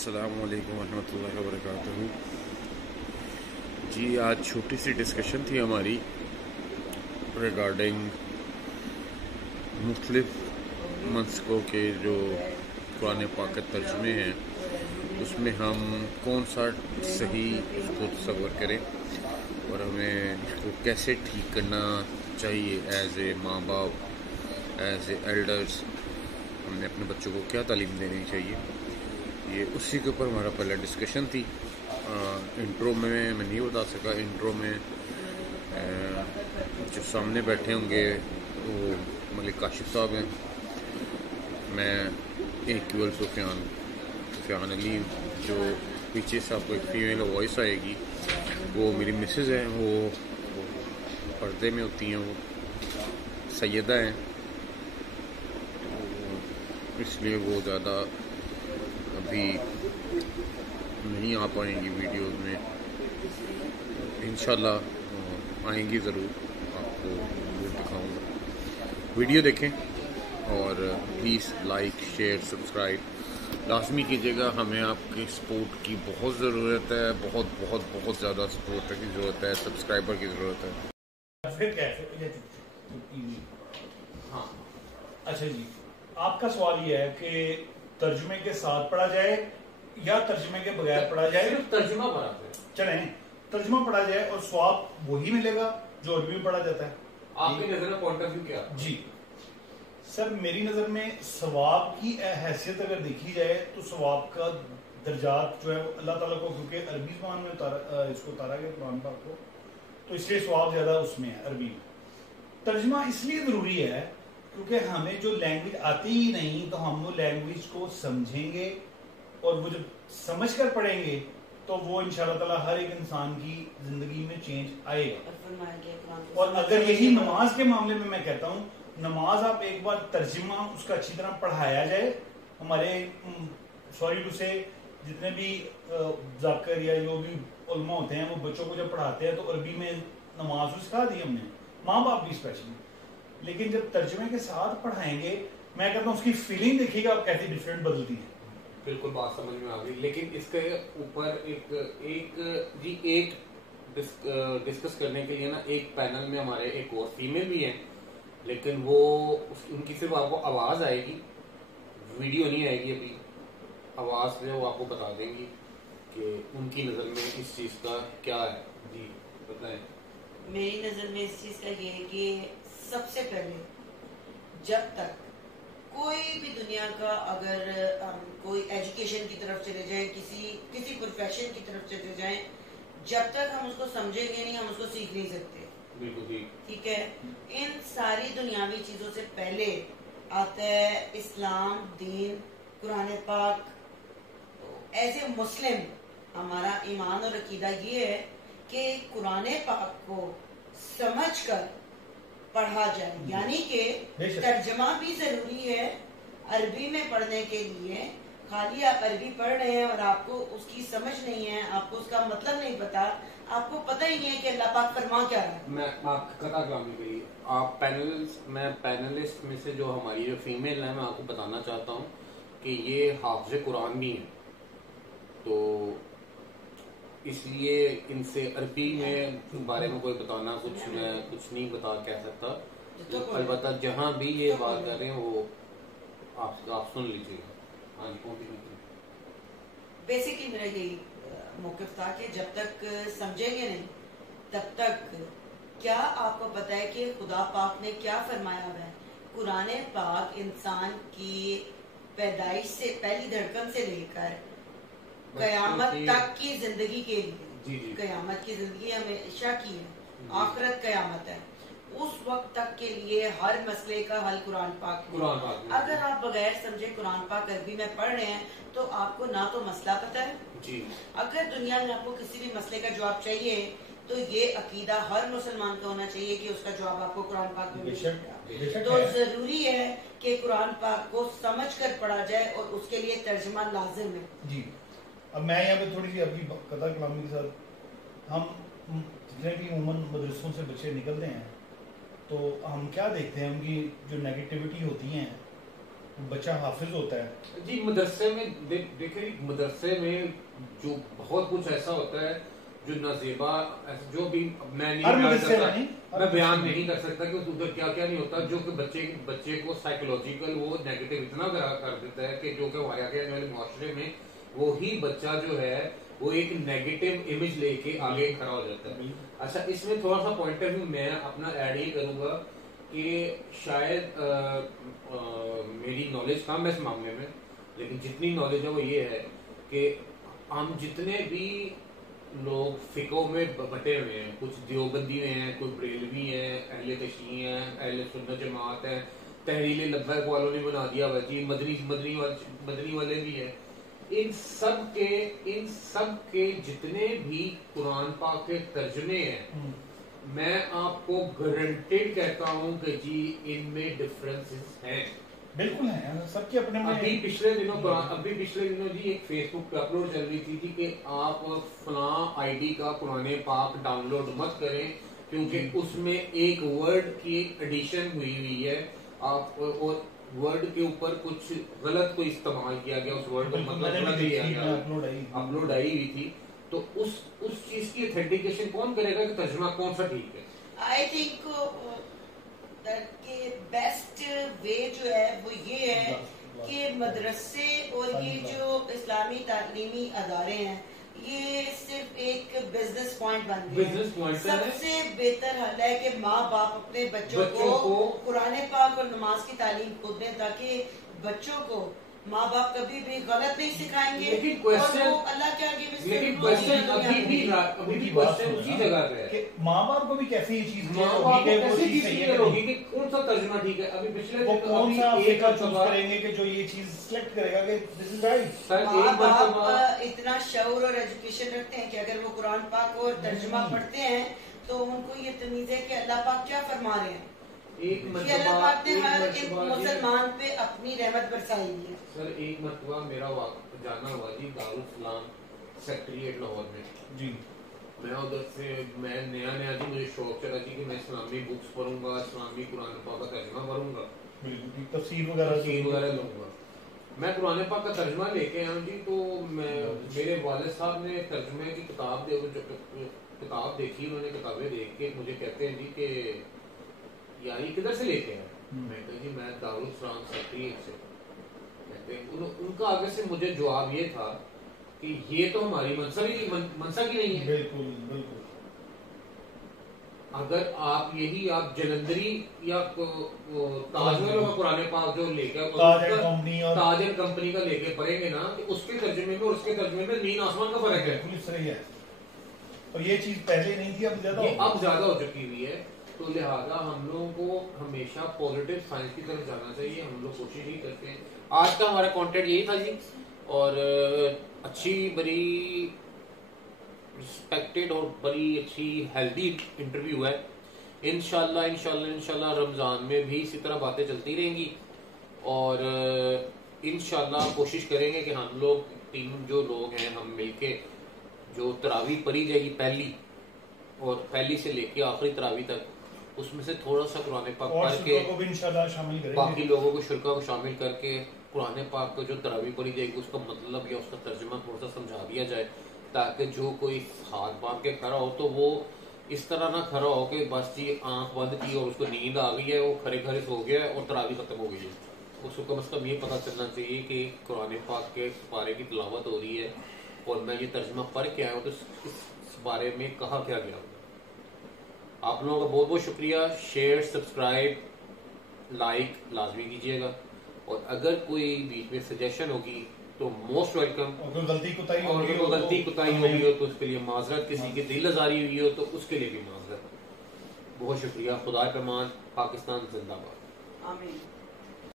अस्सलाम वालेकुम रहमतुल्लाहि व बरकातहू। जी आज छोटी सी डिस्कशन थी हमारी रिगार्डिंग मुख्तलिफ मस्कों के जो कुरान पाक के तर्जुमे हैं, उसमें हम कौन सा सही उसको तस्वर करें और हमें इसको कैसे ठीक करना चाहिए। एज ए माँ बाप, एज ए एल्डर्स, हमने अपने बच्चों को क्या तालीम देनी चाहिए, ये उसी के ऊपर हमारा पहला डिस्कशन थी। इंट्रो में मैं नहीं बता सका। इंट्रो में जो सामने बैठे होंगे वो मलिक काशिफ साहब हैं, मैं इक्वल सुफियान अली, जो पीछे से आपको एक फीमेल वॉइस आएगी वो मेरी मिसेस हैं, वो पर्दे में होती हैं, वो सैयदा हैं, तो इसलिए वो ज़्यादा अभी नहीं आ पाएंगी वीडियो में। इंशाल्लाह आएंगी ज़रूर, आपको ज़रूर दिखाऊंगा। वीडियो देखें और प्लीज़ लाइक शेयर सब्सक्राइब लाजमी कीजिएगा। हमें आपके सपोर्ट की बहुत ज़रूरत है, बहुत बहुत बहुत ज़्यादा सपोर्ट की ज़रूरत है, सब्सक्राइबर की ज़रूरत है। फिर कैसे? हाँ, अच्छा जी, आपका सवाल ये है कि तर्जुमे के साथ पढ़ा जाए या तर्जुमे के बगैर पढ़ा जाए? सिर्फ तर्जुमा पढ़ा जाए। चलें, तर्जुमा पढ़ा जाए और स्वाब वही मिलेगा जो अरबी में पढ़ा जाता है। आपकी नजर में पॉइंट ऑफ व्यू क्या? जी सर, मेरी नजर में सवाब की हैसियत अगर देखी जाए तो सवाब का दर्जात जो है अल्लाह ताला को, क्योंकि अरबी ज़बान में इसको उतारा गया कुरान पाक को, तो इसलिए सवाब ज्यादा उसमें है अरबी में। तर्जुमा इसलिए जरूरी है क्योंकि हमें जो लैंग्वेज आती ही नहीं, तो हम वो लैंग्वेज को समझेंगे और वो जब समझ कर पढ़ेंगे तो वो इंशाअल्लाह ताला हर एक इंसान की जिंदगी में चेंज आएगा। और अगर यही नमाज के मामले में मैं कहता हूँ, नमाज आप एक बार तर्जुमा उसका अच्छी तरह पढ़ाया जाए। हमारे सॉरी टू से जितने भी जाकर या जो भी उलमा होते हैं, वो बच्चों को जब पढ़ाते हैं तो अरबी में नमाज सिखा दी हमने, माँ बाप भी स्पेशली। लेकिन जब तर्जुमे के साथ पढ़ाएंगे, मैं कहता हूँ उसकी फीलिंग देखिएगा आप कैसी डिफरेंट बदलती है। बिल्कुल बात समझ में आ गई। लेकिन इसके ऊपर एक डिस्कस करने के लिए ना, एक पैनल में हमारे एक और फीमेल भी हैं, लेकिन वो उनकी सिर्फ आपको आवाज़ आएगी, वीडियो नहीं आएगी। अभी आवाज़ से वो आपको बता देंगी कि उनकी नज़र में इस चीज़ का क्या है। जी बताएं। मेरी नज़र में इस चीज़ का ये है कि सबसे पहले जब तक कोई भी दुनिया का, अगर हम कोई एजुकेशन की तरफ चले जाएं, किसी प्रोफेशन की तरफ चले जाएं, जब तक हम उसको समझेंगे नहीं, हम उसको सीख नहीं सकते। बिल्कुल ठीक है। इन सारी दुनियावी चीजों से पहले आता है इस्लाम, दीन, कुरान पाक। एज ए मुस्लिम हमारा ईमान और अकीदा ये है कि कुरान पाक को समझकर पढ़ा जाए, यानी कि तर्जमा भी जरूरी है अरबी में पढ़ने के लिए। खाली आप अरबी पढ़ रहे हैं और आपको उसकी समझ नहीं है, आपको उसका मतलब नहीं पता, आपको पता ही नहीं है कि अल्लाह पाक फरमा क्या रहा है। मैं आपका कथा कलामी करिए। आप पैनलिस्ट में से जो हमारी जो फीमेल है, मैं आपको बताना चाहता हूँ कि ये हाफिज कुरान भी हैं, तो इसलिए इनसे अरबी में बारे में कोई बताना मैं कुछ नहीं बता कह सकता। तो अलबत्ता जहाँ भी ये बात कर रहे हैं वो आप सुन लीजिएगा। हाँ जी, बेसिकली मेरा यही मौक़िफ़ था कि जब तक समझेंगे नहीं तब तक। क्या आपको पता है कि खुदा पाक ने क्या फरमाया हुआ है? कुरान पाक इंसान की पैदाइश से, पहली धड़कन से लेकर कयामत तक की जिंदगी के लिए, कयामत की जिंदगी हमेशा की है, आखिरत कयामत है, उस वक्त तक के लिए हर मसले का हल कुरान पाक में। अगर आप बगैर समझे कुरान पाक अरबी में पढ़ रहे हैं तो आपको ना तो मसला पता है जी। अगर दुनिया में आपको किसी भी मसले का जवाब चाहिए तो ये अकीदा हर मुसलमान का होना चाहिए कि उसका जवाब आपको कुरान पाक में मिलेगा। तो जरूरी है कि कुरान पाक को समझ कर पढ़ा जाए और उसके लिए तर्जुमा लाजिम है जी। अब मैं यहाँ पे थोड़ी सी अपनी कथा कलामी के साथ, हम जितने भी उमूमन मदरसों से बच्चे निकलते हैं तो हम क्या देखते हैं, उनकी जो नेगेटिविटी होती हैं بچہ حافظ ہوتا ہے جی مدرسے میں دیکھیں مدرسے میں جو بہت کچھ ایسا ہوتا ہے جو نازیبا جو بھی میں بیان نہیں کر سکتا کہ ادھر کیا کیا نہیں ہوتا جو کہ بچے کو سائیکولوجیکل وہ نیگیٹو اتنا کر دیتا ہے کہ جو کہ ہمارے آگے والے معاشرے میں وہی بچہ جو ہے وہ ایک نیگیٹو امیج لے کے آگے کھڑا ہو جاتا ہے. اچھا اس میں تھوڑا سا پوائنٹ آف ویو میں اپنا ایڈ یہ کروں گا کہ شاید میری نالج کم ہے اس معاملے میں لیکن جتنی نالج ہے وہ یہ ہے کہ ہم جتنے بھی لوگ فقہ میں بٹے ہوئے ہیں کچھ دیوبندی میں ہیں کوئی بریلوی ہیں اہل تشیع ہیں اہل سنت جماعت ہیں تحریل لبیک والوں نے بنا دیا ویسی مدنی والے بھی ہیں ان سب کے جتنے بھی قرآن پاک کے ترجمے ہیں میں آپ کو گارنٹیڈ کہتا ہوں کہ جی ان میں ڈفرنسز ہیں بالکل ہیں سب کے اپنے ابھی پچھلے دنوں جی ایک فیس بک پہ اپلوڈ چل رہی تھی کہ آپ فلاں آئی ڈی کا قرآن پاک ڈاؤن لوڈ مت کریں کیونکہ اس میں ایک ورڈ کی ایڈیشن ہوئی ہے آپ اور ورڈ کے اوپر کچھ غلط کو استعمال کیا گیا اس ورڈ کو مطلب اپلوڈ آئی ہوئی تھی تو اس چیز کی اتھینٹیکیشن کون کرے گا کہ ترجمہ کون سا ٹھیک ہے. آئی تھنک کہ بیسٹ وے جو ہے وہ یہ ہے کہ مدرسے اور یہ جو اسلامی تعلیمی ادارے ہیں یہ صرف ایک بزنس پوائنٹ بن گئے. سب سے بہتر حل ہے کہ ماں باپ اپنے بچوں کو قرآن پاک اور نماز کی تعلیم خود دیں تاکہ بچوں کو ماں باپ کبھی بھی غلط نہیں سکھائیں گے اور وہ اللہ کے آگے اسی جگہ پہ کہ ماں باپ کو بھی کیسے یہ چیز ہوگی کہ کون سا ترجمہ ٹھیک ہے. ابھی پچھلے وہ کون سا فقہ چوز کریں گے کہ جو یہ چیز سلیکٹ کرے گا کہ دس از رائٹ. ماں باپ اتنا شعور اور ایجوکیشن رکھتے ہیں کہ اگر وہ قرآن پاک اور ترجمہ پڑھتے ہیں تو ان کو یہ تمیز ہے کہ اللہ پاک کیا فرما رہے ہیں. اللہ پاک نے ہر ایک مسلمان پہ اپنی رحمت برسائی ہے. سر ایک مرتبہ میرا جانا ہوا جی دارالاسلام سیکٹریٹ لاہور میں جی میں ادھر سے میں نیا جی مجھے شوق چلا جی کہ میں اسلامی بکس پڑھوں گا اسلامی قرآن پاک کا ترجمہ پڑھوں گا تفسیر وغیرہ لوں گا. میں قرآن پاک کا ترجمہ لے کے آیا جی تو میرے والد صاحب نے ترجمے کی کتاب دیکھی انہوں نے کتابیں دیکھ کے مجھے کہتے ہیں جی کہ یار یہ کدھر سے لے کے آئے. میں کہا جی میں دارالاسلام سیکٹریٹ سے. ان کا آگے سے مجھے جواب یہ تھا کہ یہ تو ہماری منسا کی نہیں ہے. بالکل بالکل. اگر آپ جلندری یا تاج محل کا قرآن پاک جو لے کے تاج کمپنی کا لے کے پڑھیں گے نا کہ اس کے ترجمے میں اور اس کے ترجمے میں زمین آسمان کا فرق ہے. صحیح ہے. اور یہ چیز پہلے نہیں تھی اب زیادہ ہو چکی ہوئی ہے. تو لہٰذا ہم لوگوں کو ہمیشہ پازیٹیو سائنس کی طرف جانا چاہیے. ہم لوگ کوشش ہی کرتے ہیں. آج کا ہمارا کانٹینٹ یہی تھا جی اور اچھی بڑی رسپیکٹڈ اور بڑی اچھی ہیلدی انٹرویو ہے. انشاءاللہ رمضان میں بھی اسی طرح باتیں چلتی رہیں گی اور انشاءاللہ کوشش کریں گے کہ ہم لوگ تین جو لوگ ہیں ہم مل کے جو تراویح پڑھی جائے گی پہلی سے لے کے آخری تراویح تک اس میں سے تھوڑا سا قرآن پاک پڑھ کے باقی لوگوں کو شرکا کو شامل کر کے قرآن پاک کا جو تراویح پڑھی جائے گی اس کا مطلب یا اس کا ترجمہ تھوڑا سا سمجھا دیا جائے تاکہ جو کوئی ہاتھ باندھ کے کھڑا ہو تو وہ اس طرح نہ کھڑا ہو کہ بس جی آنکھ بند کی اور اس کو نیند آ گئی ہے وہ کھڑے سو گیا ہے اور تراویح ختم ہو گئی ہے. اس کو کم از کم یہ پتہ چلنا چاہیے کہ قرآن پاک کے پارے کی تلاوت ہو رہی ہے اور میں یہ ترجمہ پڑھ کے آیا ہوں تو اس بارے میں کہا کیا گیا. آپ لوگوں کا بہت بہت شکریہ. شیئر سبسکرائب لائک لازمی کیجیے گا اور اگر کوئی بیچ میں سجیشن ہوگی تو موسٹ ویلکم. اور غلطی کوتاہی ہوئی ہو تو اس کے لیے معذرت. کسی کی دل آزاری ہوئی ہو تو اس کے لیے بھی معذرت. بہت شکریہ. خدا کے امان. پاکستان زندہ باد. آمین.